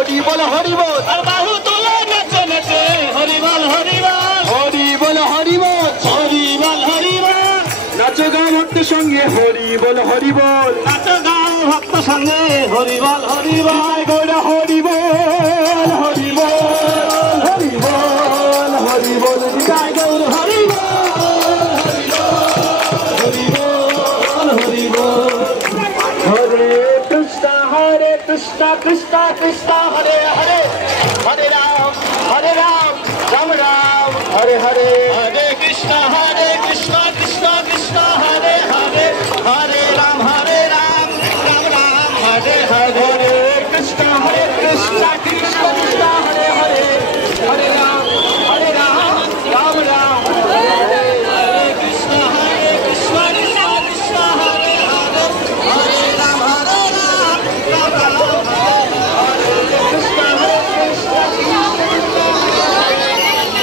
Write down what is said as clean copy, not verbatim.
হরি বল হরি বল আর বাহু তোলা নাচে নাচে হরি বল হরি বল হরি বল হরি বল হরি বল হরি বল নাচো গাও ভক্তের সঙ্গে হরি বল হরি বল নাচো গাও ভক্ত সঙ্গে হরি বল হরি বল গৌর হরি বল